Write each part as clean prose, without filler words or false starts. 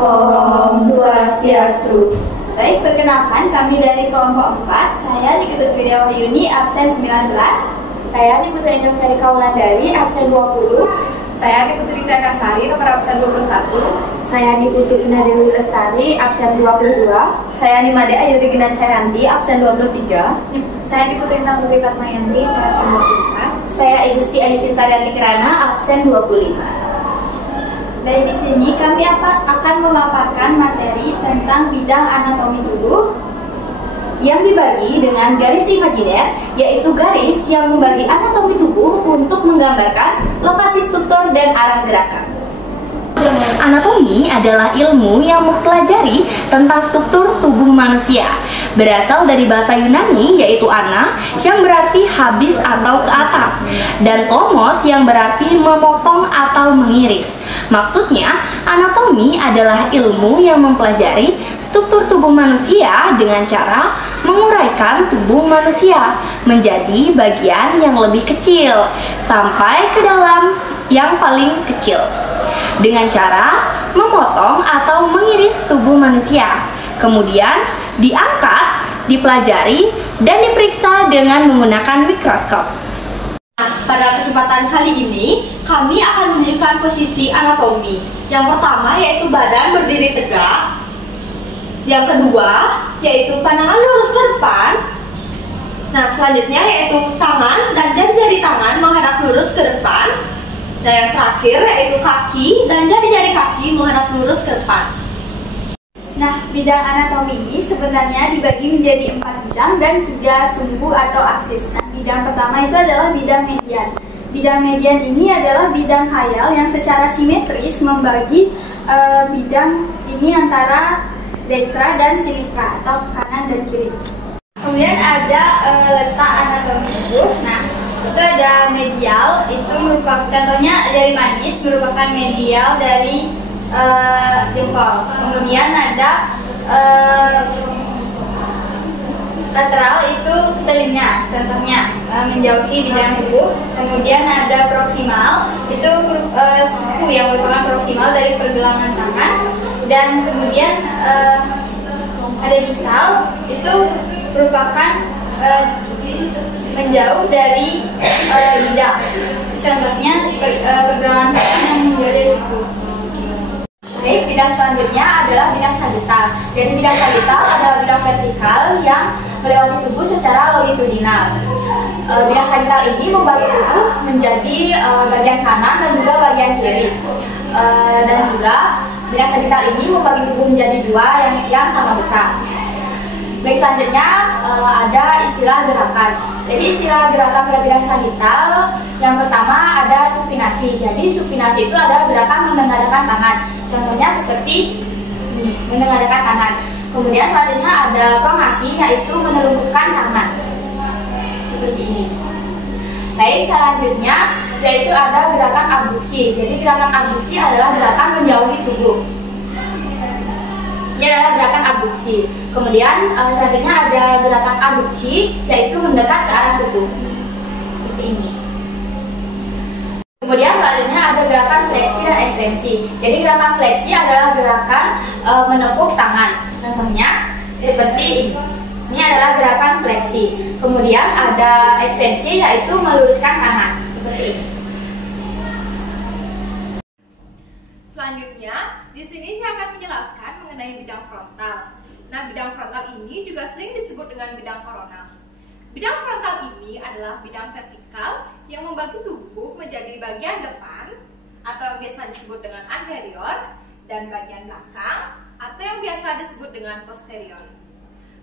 Om Swastiastu. Baik, perkenalkan kami dari kelompok 4. Saya Niketut Widya Wahyuni, absen 19. Saya Niputu Angel Verika Wulandari, absen 20. Saya Niputu Rita Kasari, nomor absen 21. Saya Niputu Ina Dewi Lestari, absen 22. Saya Nimade Ayu Regina Cayanti, absen 23. Saya Niputu Intan Putri Fatmayanti, saya absen 24. Saya Igusti Aisinta Rianti Kirana, absen 25. Dari di sini kami akan memaparkan materi tentang bidang anatomi tubuh yang dibagi dengan garis imajiner, yaitu garis yang membagi anatomi tubuh untuk menggambarkan lokasi struktur dan arah gerakan. Anatomi adalah ilmu yang mempelajari tentang struktur tubuh manusia. Berasal dari bahasa Yunani yaitu ana, yang berarti habis atau ke atas, dan tomos yang berarti memotong atau mengiris. Maksudnya, anatomi adalah ilmu yang mempelajari struktur tubuh manusia dengan cara menguraikan tubuh manusia menjadi bagian yang lebih kecil sampai ke dalam yang paling kecil, dengan cara memotong atau mengiris tubuh manusia, kemudian diangkat, dipelajari, dan diperiksa dengan menggunakan mikroskop. Pada kesempatan kali ini, kami akan menunjukkan posisi anatomi. Yang pertama yaitu badan berdiri tegak. Yang kedua yaitu pandangan lurus ke depan. Nah, selanjutnya yaitu tangan dan jari-jari tangan menghadap lurus ke depan. Dan yang terakhir yaitu kaki dan jari-jari kaki menghadap lurus ke depan. Nah, bidang anatomi ini sebenarnya dibagi menjadi 4 bidang dan 3 sumbu atau aksis. Nah, bidang pertama itu adalah bidang median. Bidang median ini adalah bidang khayal yang secara simetris membagi bidang ini antara destra dan sinistra atau kanan dan kiri. Kemudian ada letak anatomi tubuh. Nah, itu ada medial, itu merupakan contohnya jari manis merupakan medial dari jempol. Kemudian ada lateral, itu telinga, contohnya menjauhi bidang tubuh. Kemudian ada proksimal, itu siku yang merupakan proksimal dari pergelangan tangan. Dan kemudian ada distal, itu merupakan menjauh dari bidang. Contohnya pergelangan tangan yang menjauh dari siku. Baik, bidang selanjutnya adalah bidang sagital. Jadi bidang sagital adalah bidang vertikal yang melewati tubuh secara longitudinal. Bidang sagital ini membagi tubuh menjadi bagian kanan dan juga bagian kiri. Dan juga bidang sagital ini membagi tubuh menjadi 2 yang sama besar. Baik, selanjutnya ada istilah gerakan. Jadi istilah gerakan pada bidang sagital yang pertama ada supinasi. Jadi supinasi itu adalah gerakan menengadahkan tangan. Contohnya seperti menengadahkan tangan. Kemudian selanjutnya ada pronasi, yaitu menelungkupkan tangan. Seperti ini. Baik, selanjutnya yaitu ada gerakan abduksi. Jadi gerakan abduksi adalah gerakan menjauhi tubuh. Ini adalah gerakan abduksi. Kemudian selanjutnya ada gerakan abduksi, yaitu mendekat ke arah tubuh. Seperti ini. Kemudian selanjutnya ada gerakan fleksi dan ekstensi. Jadi gerakan fleksi adalah gerakan menekuk tangan. Contohnya seperti ini. Ini adalah gerakan fleksi. Kemudian ada ekstensi, yaitu meluruskan tangan. Seperti ini. Selanjutnya, di sini saya akan menjelaskan mengenai bidang frontal. Nah, bidang frontal ini juga sering disebut dengan bidang koronal. Bidang frontal ini adalah bidang vertikal yang membagi tubuh menjadi bagian depan atau yang biasa disebut dengan anterior dan bagian belakang atau yang biasa disebut dengan posterior.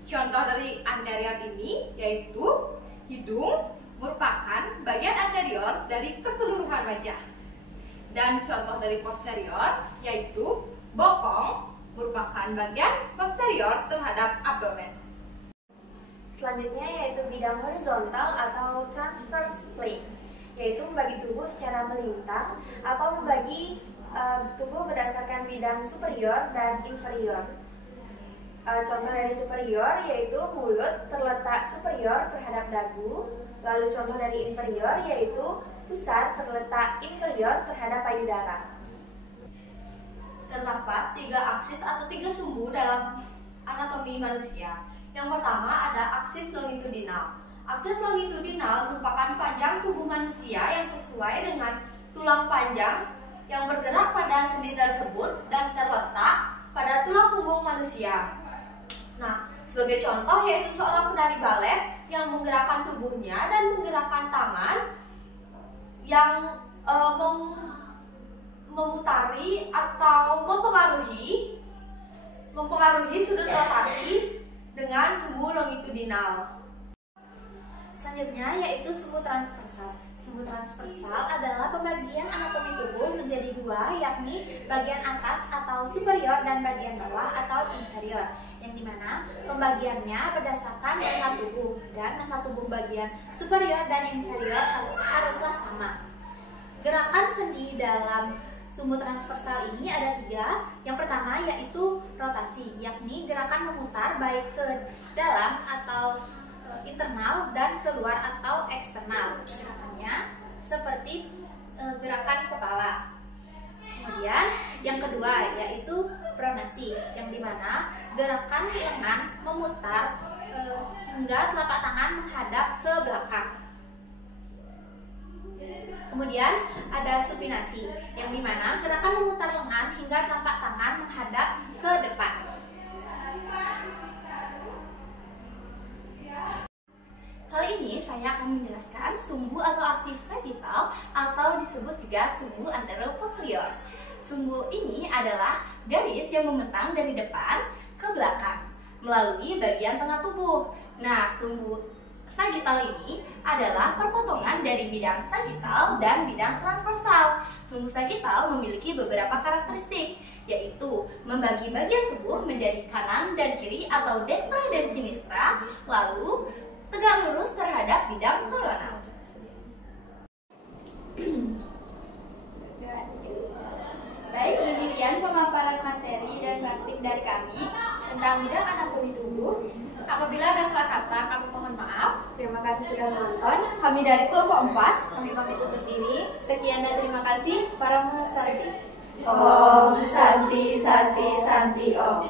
Contoh dari anterior ini yaitu hidung merupakan bagian anterior dari keseluruhan wajah. Dan contoh dari posterior yaitu bokong merupakan bagian posterior terhadap abdomen. Selanjutnya yaitu bidang horizontal atau transverse plane, yaitu membagi tubuh secara melintang atau membagi tubuh berdasarkan bidang superior dan inferior. Contoh dari superior yaitu mulut terletak superior terhadap dagu, lalu contoh dari inferior yaitu pusar terletak inferior terhadap payudara. Terdapat 3 aksis tiga sumbu dalam anatomi manusia. Yang pertama ada aksis longitudinal. Aksis longitudinal merupakan panjang tubuh manusia yang sesuai dengan tulang panjang yang bergerak pada sendi tersebut dan terletak pada tulang punggung manusia. Nah, sebagai contoh yaitu seorang penari balet yang menggerakkan tubuhnya dan menggerakkan tangan yang memutari atau mempengaruhi sudut rotasi dengan sumbu longitudinal. Selanjutnya yaitu sumbu transversal. Sumbu transversal adalah pembagian anatomi tubuh menjadi dua, yakni bagian atas atau superior dan bagian bawah atau inferior, yang dimana pembagiannya berdasarkan massa tubuh, dan massa tubuh bagian superior dan inferior haruslah sama. Gerakan sendi dalam sumbu transversal ini ada tiga. Yang pertama yaitu rotasi, yakni gerakan memutar baik ke dalam atau internal dan keluar atau eksternal. Gerakannya seperti gerakan kepala. Kemudian yang kedua yaitu pronasi, yang dimana gerakan lengan memutar hingga telapak tangan menghadap ke belakang. Kemudian ada supinasi, yang dimana gerakan memutar lengan hingga telapak tangan menghadap ke depan. Kali ini saya akan menjelaskan sumbu atau aksis sagital atau disebut juga sumbu anteroposterior. Sumbu ini adalah garis yang membentang dari depan ke belakang melalui bagian tengah tubuh. Nah, sumbu sagital ini adalah perpotongan dari bidang sagital dan bidang transversal. Sumbu sagital memiliki beberapa karakteristik, yaitu membagi bagian tubuh menjadi kanan dan kiri atau destra dan sinistra, lalu tegak lurus terhadap bidang koronal. Baik, demikian pemaparan materi dan praktik dari kami Tentang bidang anatomi tubuh. Apabila ada salah kata, kami mohon maaf. Terima kasih sudah menonton. Kami dari kelompok 4. Kami pamit undur diri. Sekian dan terima kasih para peserta. Om Santi Santi Santi Om.